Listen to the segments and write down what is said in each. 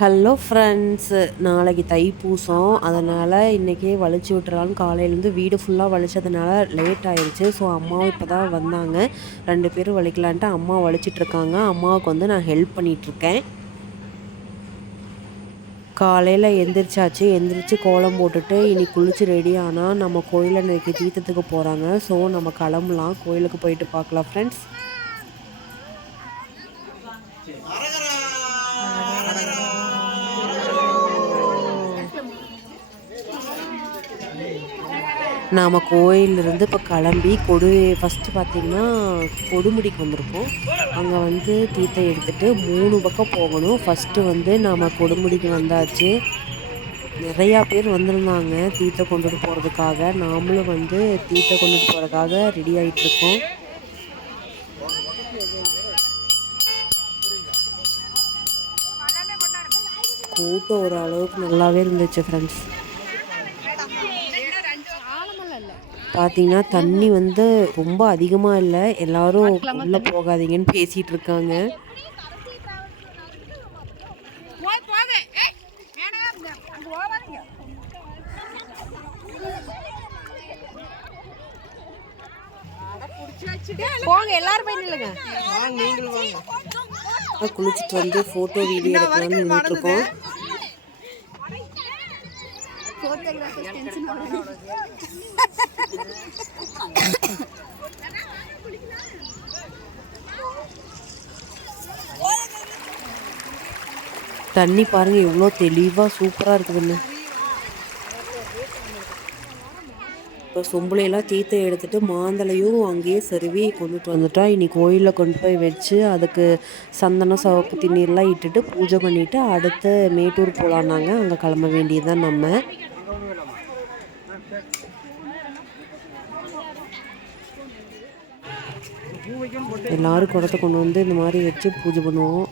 Hello friends, நாளைக்கு தைப்பூசம். அதனால் இன்றைக்கே வலிச்சு விட்டுறலான்னு காலையிலேருந்து வீடு ஃபுல்லாக வலிச்சதுனால லேட் ஆயிடுச்சு. ஸோ அம்மாவும் இப்போ தான் வந்தாங்க. 2 பேரும் வலிக்கலான்ட்டு அம்மா வலிச்சிட்ருக்காங்க. அம்மாவுக்கு வந்து நான் ஹெல்ப் பண்ணிகிட்ருக்கேன். காலையில் எந்திரிச்சாச்சு. எந்திரிச்சு கோலம் போட்டுட்டு இனி குளிச்சு ரெடி ஆனால் நம்ம கோயிலில் இன்றைக்கி தீர்த்தத்துக்கு போகிறாங்க. ஸோ நம்ம கிளம்பலாம், கோயிலுக்கு போயிட்டு பார்க்கலாம் ஃப்ரெண்ட்ஸ். நாம் கோயிலிருந்து இப்போ கிளம்பி ஃபஸ்ட்டு பார்த்திங்கன்னா கொடுமுடிக்கு வந்திருக்கோம். அங்கே வந்து தீர்த்தம் எடுத்துகிட்டு 3 பக்கம் போகணும். ஃபஸ்ட்டு வந்து நாம் கொடுமுடிக்கு வந்தாச்சு. நிறையா பேர் வந்திருந்தாங்க தீர்த்தம் கொண்டுட்டு போகிறதுக்காக. நாமளும் வந்து தீர்த்தம் கொண்டுட்டு போகிறதுக்காக ரெடி ஆகிட்டுருக்கோம். கூட்டம் ஓரளவுக்கு நல்லாவே இருந்துச்சு ஃப்ரெண்ட்ஸ். பார்த்தீங்கன்னா தண்ணி வந்து ரொம்ப அதிகமாக இல்லை. எல்லோரும் உள்ளே போகாதீங்கன்னு பேசிகிட்டு இருக்காங்க. குளிச்சுட்டு வந்து ஃபோட்டோ வீடியோ எடுக்கலாம்னு நின்றுட்டுருக்கோம். தண்ணி பாருங்க எவ்வளோ தெளிவாக சூப்பராக இருக்குதுன்னு. இப்போ சொம்புலையெல்லாம் தீர்த்தம் எடுத்துகிட்டு மாந்தளையும் அங்கேயே சருவி கொண்டுட்டு வந்துட்டா. இனி கோயிலில் கொண்டு போய் வச்சு அதுக்கு சந்தனம் சிவப்பு திண்ணீர்லாம் இட்டுட்டு பூஜை பண்ணிவிட்டு அடுத்து மேட்டூர் போகலான்னாங்க. அங்கே கிளம்ப வேண்டியதுதான் நம்ம. எல்லோரும் குடத்தை கொண்டு வந்து இந்த மாதிரி வச்சு பூஜை பண்ணுவோம்.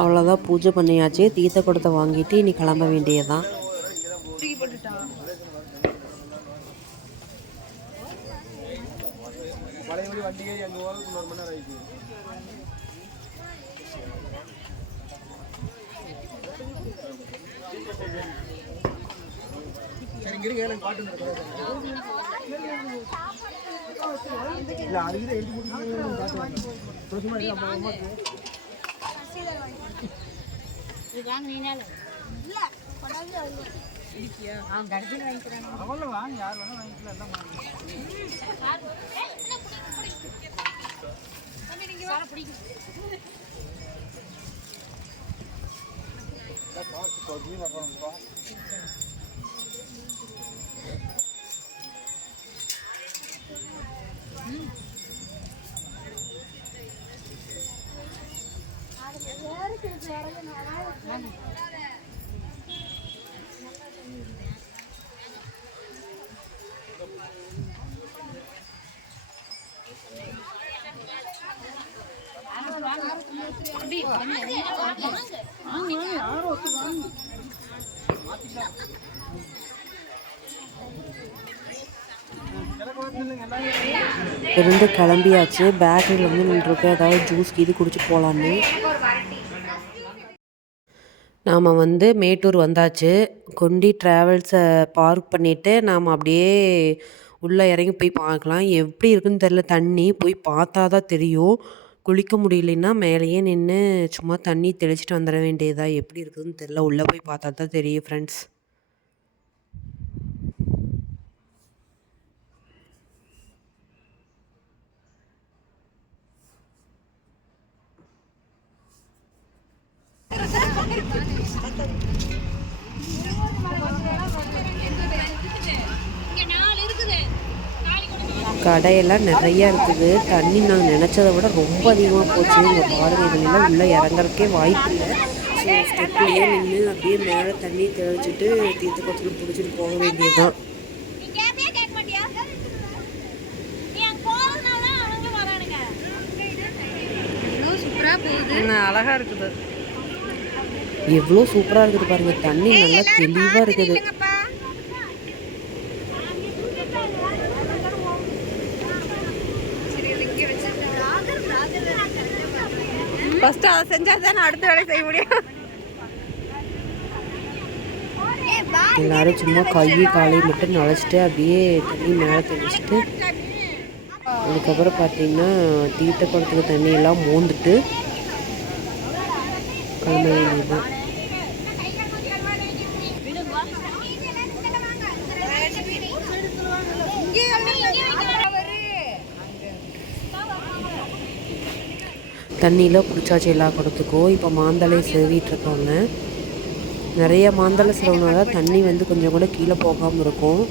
அவ்வளோதான், பூஜை பண்ணியாச்சு. தீர்த்த குடத்தை வாங்கிட்டு இனி கிளம்ப வேண்டியதுதான். இருந்து கிளம்பியாச்சு. பேக்கரியில் வந்து நின்றுருக்கு, ஏதாவது ஜூஸ் இது குடிச்சிட்டு போகலான்னு. நாம் வந்து மேட்டூர் வந்தாச்சு. கொண்டி ட்ராவல்ஸை பார்க் பண்ணிவிட்டு நாம் அப்படியே உள்ளே இறங்கி போய் பார்க்கலாம். எப்படி இருக்குன்னு தெரில, தண்ணி போய் பார்த்தா தான் தெரியும். குளிக்க முடியலன்னா மேலேயே நின்று சும்மா தண்ணி தெளிச்சிட்டு வந்துட வேண்டியதா. எப்படி இருக்குதுன்னு தெரில, உள்ளே போய் பார்த்தா தான் தெரியும் ஃப்ரெண்ட்ஸ். கடையெல்லாம் நிறையா இருக்குது. தண்ணி நாங்கள் நினச்சதை விட ரொம்ப அதிகமாக போச்சு. இங்கே பாருங்கள், இதுலாம் உள்ளே இறங்குறதுக்கே வாய்ப்பு இல்லை. ஸோ ஸ்டெப்லேயே நின்று அப்படியே மேலே தண்ணி தெளிச்சிட்டு தீர்த்த குடத்தில் பிடிச்சிட்டு போக வேண்டியது தான். அழகா இருக்குது. எவ்வளோ சூப்பராக இருக்குது பாருங்க. தண்ணி நல்லா தெளிவாக இருக்குது. ஃபர்ஸ்ட் அதை செஞ்சா தானே அடுத்த வேலை செய்ய முடியும். எல்லாரும் சும்மா காலை மட்டும் நனைச்சிட்டு அப்படியே தண்ணி மேலே தெளிச்சுட்டு அதுக்கப்புறம் பார்த்தீங்கன்னா தீர்த்த குளத்துக்கு தண்ணியெல்லாம் மோந்துட்டு கிளம்ப வேண்டியது. தண்ணியில் பிடிச்சாச்சு எல்லா குடத்துக்கும். இப்போ மாந்தலை செவிட்டுருக்காங்க. நிறைய மாந்தலை செலவுனால தண்ணி வந்து கொஞ்சம் கூட கீழே போகாமல் இருக்கும்.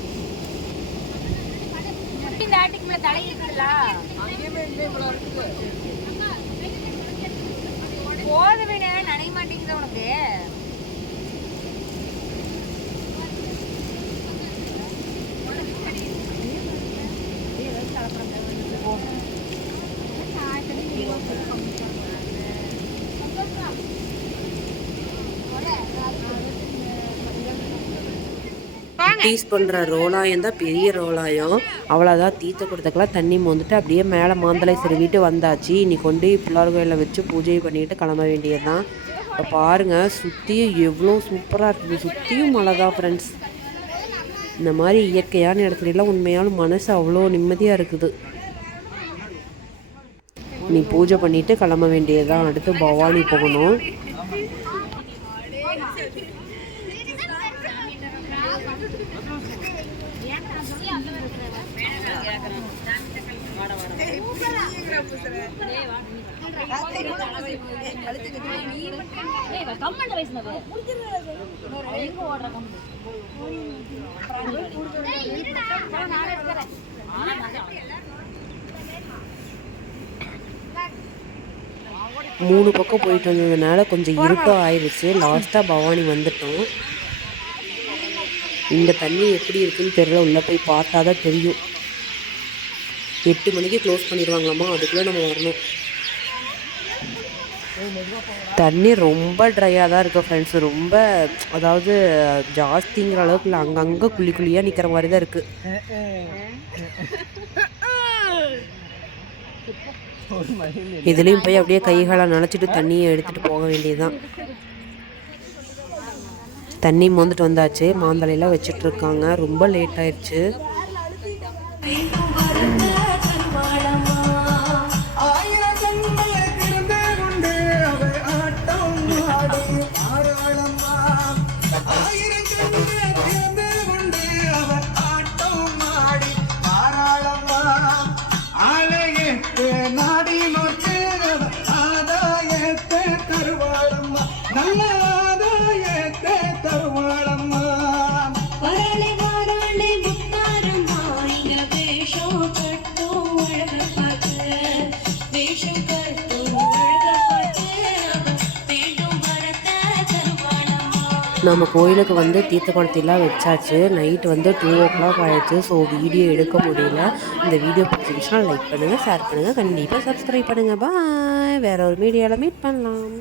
டீஸ் பண்ணுற ரோலாயம் தான் பெரிய ரோலாயம். அவ்வளோதான். தீர்த்த குடத்துக்கெல்லாம் தண்ணி மோந்துட்டு அப்படியே மேலே மாந்தலை செருவிட்டு வந்தாச்சு. இன்னைக்கு கொண்டு பிள்ளார் கோயிலில் வச்சு பூஜை பண்ணிட்டு கிளம்ப வேண்டியது தான். இப்போ பாருங்கள் சுற்றியும் எவ்வளோ சூப்பராக இருக்குது. சுற்றியும் மழை தான் ஃப்ரெண்ட்ஸ். இந்த மாதிரி இயற்கையான இடத்துலலாம் உண்மையான மனசு அவ்வளோ நிம்மதியாக இருக்குது. நீ பூஜை பண்ணிவிட்டு கிளம்ப வேண்டியது தான். அடுத்து பவானி போகணும். மூணு பக்கம் போயிட்டு வந்ததுனால கொஞ்சம் இருட்டம் ஆயிடுச்சு. லாஸ்ட்டாக பவானி வந்துட்டோம். இந்த தண்ணி எப்படி இருக்குன்னு தெரியல. உள்ளே போய் பார்த்தா தான் தெரியும். 8 மணிக்கு க்ளோஸ் பண்ணிடுவாங்களாம்மா. அதுக்குள்ளே நம்ம வரணும். தண்ணி ரொம்ப ட்ரையாக தான் இருக்குது ஃப்ரெண்ட்ஸ். ரொம்ப அதாவது ஜாஸ்திங்கிற அளவுக்கு இல்லை. அங்கங்கே குழியாக நிற்கிற மாதிரி தான் இருக்குது. இதுலேயும் போய் அப்படியே கைகளை நனைச்சிட்டு தண்ணியை எடுத்துகிட்டு போக வேண்டியதுதான். தண்ணி மோந்துட்டு வந்தாச்சு. மாந்தலையெல்லாம் வச்சிட்ருக்காங்க. ரொம்ப லேட் ஆயிடுச்சு. நம்ம கோயிலுக்கு வந்து தீர்த்த குளத்தெல்லாம் வச்சாச்சு. நைட் வந்து 2 o'clock ஆயிடுச்சு. ஸோ வீடியோ எடுக்க முடியல. இந்த வீடியோ பிடிச்சிருந்துச்சுன்னா லைக் பண்ணுங்கள், ஷேர் பண்ணுங்கள், கண்டிப்பாக சப்ஸ்கிரைப் பண்ணுங்கள். பாய். வேறு ஒரு மீடியாவில் மீட் பண்ணலாம்.